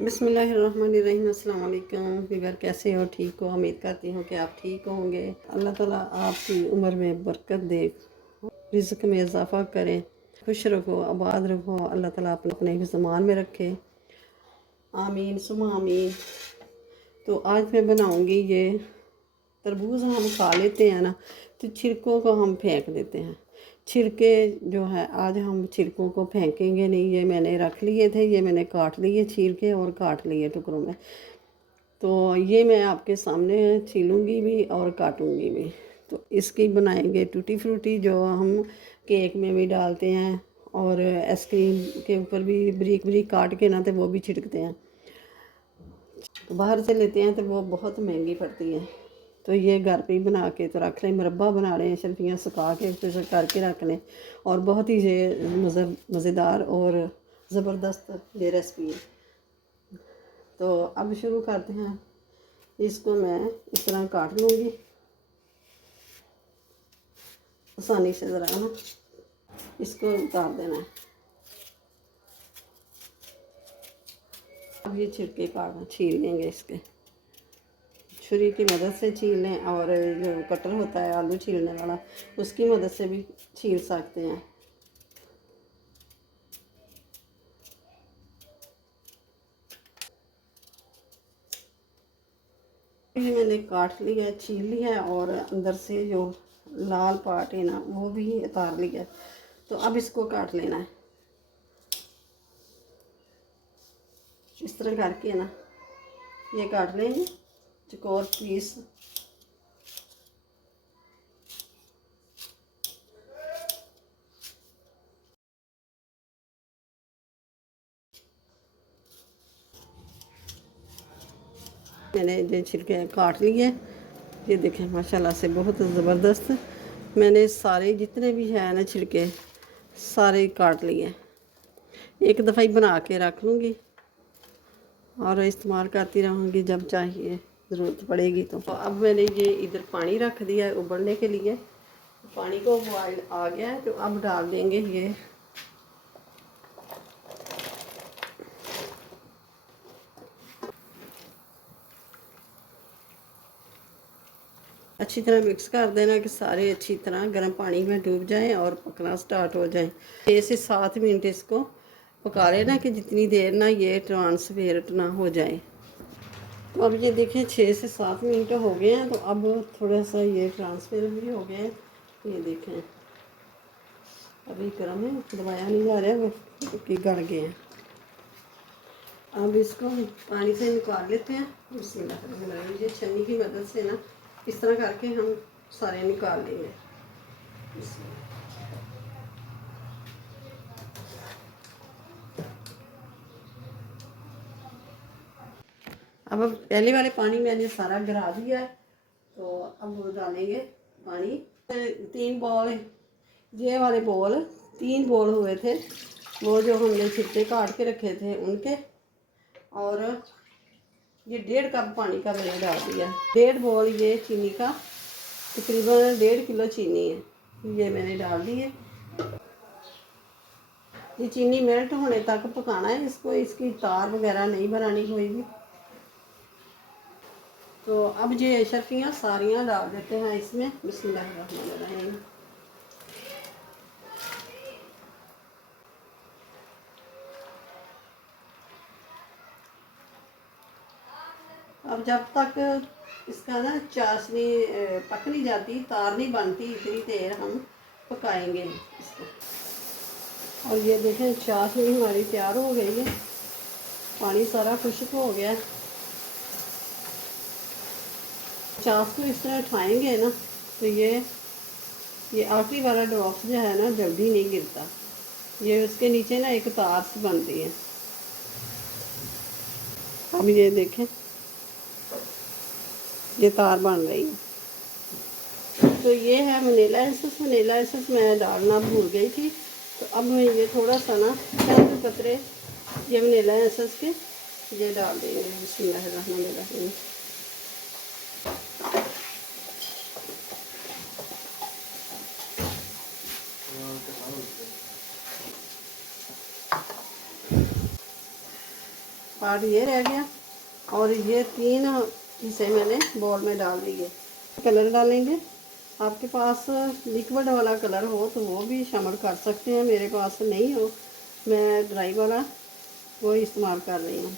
बिस्मिल्लाहिर्रहमानिर्रहीम। अस्सलाम वालेकुम वीवर, कैसे हो? ठीक हो? उम्मीद करती हूँ कि आप ठीक होंगे। अल्लाह ताला आपकी उम्र में बरकत दे, रिज़्क़ में इजाफ़ा करे, खुश रखो, आबाद रखो। अल्लाह ताला अपने ज़मान में रखे। आमीन सुमा आमीन। तो आज मैं बनाऊँगी ये तरबूज। हम खा लेते हैं ना, तो छिलकों को हम फेंक देते हैं। छिलके जो है, आज हम छिलकों को फेंकेंगे नहीं। ये मैंने रख लिए थे, ये मैंने काट लिए छील के और काट लिए टुकड़ों में। तो ये मैं आपके सामने छीलूँगी भी और काटूँगी भी। तो इसकी बनाएंगे टूटी फ्रूटी, जो हम केक में भी डालते हैं और आइसक्रीम के ऊपर भी बारीक बारीक काट के ना, तो वो भी छिड़कते हैं। बाहर से लेते हैं तो वो बहुत महंगी पड़ती है। तो ये घर पे ही बना के तो रख लें, मुरब्बा बना लें, शर्फियाँ सुखा के फिर करके रख लें। और बहुत ही ये मज़ेदार और ज़बरदस्त ये रेसिपी है। तो अब शुरू करते हैं। इसको मैं इस तरह काट लूँगी आसानी से, ज़रा ना इसको उतार देना है। अब ये छिलके छील लेंगे, इसके छुरी की मदद से छील लें, और जो कटर होता है आलू छीलने वाला, उसकी मदद से भी छील सकते हैं। ये मैंने काट लिया है, छील लिया है, और अंदर से जो लाल पार्ट है ना, वो भी उतार लिया है। तो अब इसको काट लेना है इस तरह करके ना, ये काट लेंगे चौकोर पीस। मैंने ये छिलके काट लिए, ये देखें माशाल्लाह से बहुत ज़बरदस्त। मैंने सारे जितने भी हैं ना छिलके सारे काट लिए। एक दफ़ा ही बना के रख लूँगी और इस्तेमाल करती रहूँगी जब चाहिए ज़रूरत पड़ेगी। तो अब मैंने ये इधर पानी रख दिया है उबलने के लिए। पानी को बॉयल आ गया है, तो अब डाल देंगे ये अच्छी तरह मिक्स कर देना कि सारे अच्छी तरह गर्म पानी में डूब जाएं और पकना स्टार्ट हो जाए। 6 से 7 मिनट इसको पका लेना, कि जितनी देर ना ये ट्रांसपेरेंट ना हो जाए। तो अब ये देखें 6 से 7 मिनट हो गए हैं। तो अब थोड़ा सा ये ट्रांसपेरेंट भी हो गया है। ये देखें अभी गर्म है, दबाया नहीं जा रहा है कि गड़ गए हैं। अब इसको पानी से निकाल लेते हैं। ये छन्नी की मदद से ना इस तरह करके हम सारे निकाल लेंगे। अब पहले वाले पानी मैंने सारा गिरा दिया है। तो अब डालेंगे पानी। 3 बॉल, ये वाले बॉल 3 बॉल हुए थे, वो जो हमने छिलके काट के रखे थे उनके। और ये 1.5 कप पानी का मैंने डाल दिया। 1.5 बॉल ये चीनी का, तकरीबन 1.5 किलो चीनी है, ये मैंने डाल दी है। ये चीनी मेल्ट होने तक पकाना है इसको, इसकी तार वगैरह नहीं बनानी कोई भी। तो अब ये शर्फियाँ सारियाँ डाल देते हैं इसमें। बिस्मिल्लाहिर्रहमानिर्रहीम। अब जब तक इसका ना चाशनी पक नहीं जाती, तार नहीं बनती, इतनी देर हम पकाएंगे इसको। और ये देखें चाशनी हमारी तैयार हो गई है, पानी सारा खुश्क हो गया। चाश को इस तरह उठाएंगे ना, तो ये आखिरी वाला ड्रॉप्स जो है ना जल्दी नहीं गिरता। ये उसके नीचे ना एक तार सी बनती है। अब ये देखें ये तार बन रही है। तो ये है वनीला एसेंस। वनीला एसेंस मैं डालना भूल गई थी, तो अब मैं ये थोड़ा सा ना चंद कतरे ये वनीला एसेंस के ये डाल देंगे। बिस्मिल्लाहिर्रहमानिर्रहीम। पार्ट ये रह गया और ये 3 हिस्से मैंने बॉल में डाल दिए। कलर डालेंगे, आपके पास लिक्विड वाला कलर हो तो वो भी शामिल कर सकते हैं, मेरे पास नहीं हो, मैं ड्राई वाला वो इस्तेमाल कर रही हूँ।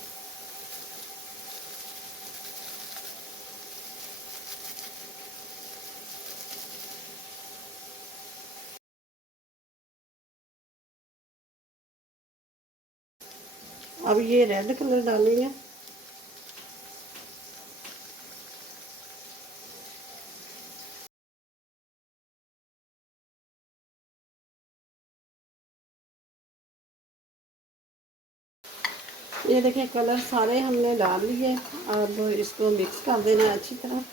अब ये रेड कलर डालेंगे। ये देखिए कलर सारे हमने डाल लिए। अब इसको मिक्स कर देना है अच्छी तरह।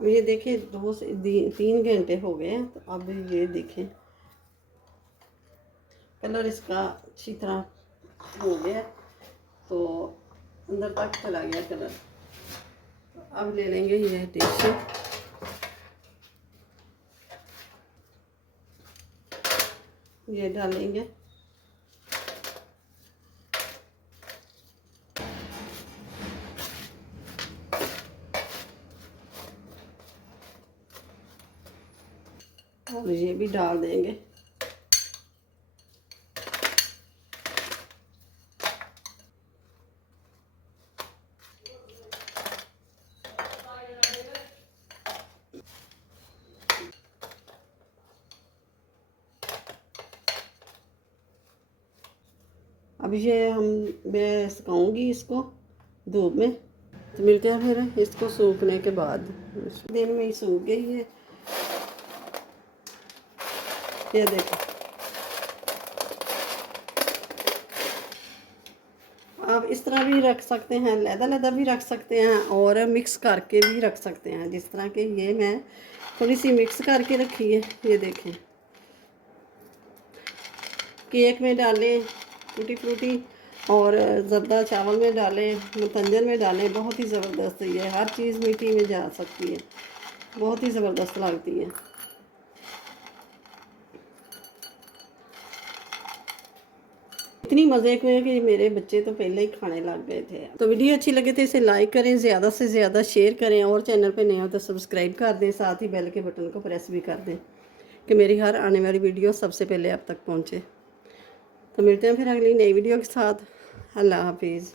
अब ये देखिए 2 से 3 घंटे हो गए हैं, तो अब ये देखें कलर इसका अच्छी तरह हो गया, तो अंदर तक चला गया कलर। तो अब ले लेंगे ये डिश, ये डालेंगे। और ये भी डाल देंगे। अब ये मैं सुखाऊंगी इसको धूप में, तो मिलते हैं फिर इसको सूखने के बाद। दिन में ही सूख गई है, ये देखो। आप इस तरह भी रख सकते हैं, लहदा भी रख सकते हैं और मिक्स करके भी रख सकते हैं, जिस तरह के ये मैं थोड़ी सी मिक्स करके रखी है। ये देखें, केक में डालें, टूटी फ्रूटी और ज़र्दा चावल में डालें, मतंजन में डालें, बहुत ही ज़बरदस्त ये हर चीज़ मीठी में जा सकती है, बहुत ही ज़बरदस्त लगती है। इतनी मज़े के कि मेरे बच्चे तो पहले ही खाने लग गए थे। तो वीडियो अच्छी लगे तो इसे लाइक करें, ज़्यादा से ज़्यादा शेयर करें और चैनल पे नए हो तो सब्सक्राइब कर दें, साथ ही बेल के बटन को प्रेस भी कर दें कि मेरी हर आने वाली वीडियो सबसे पहले आप तक पहुँचे। तो मिलते हैं फिर अगली नई वीडियो के साथ। अल्लाह हाफिज़।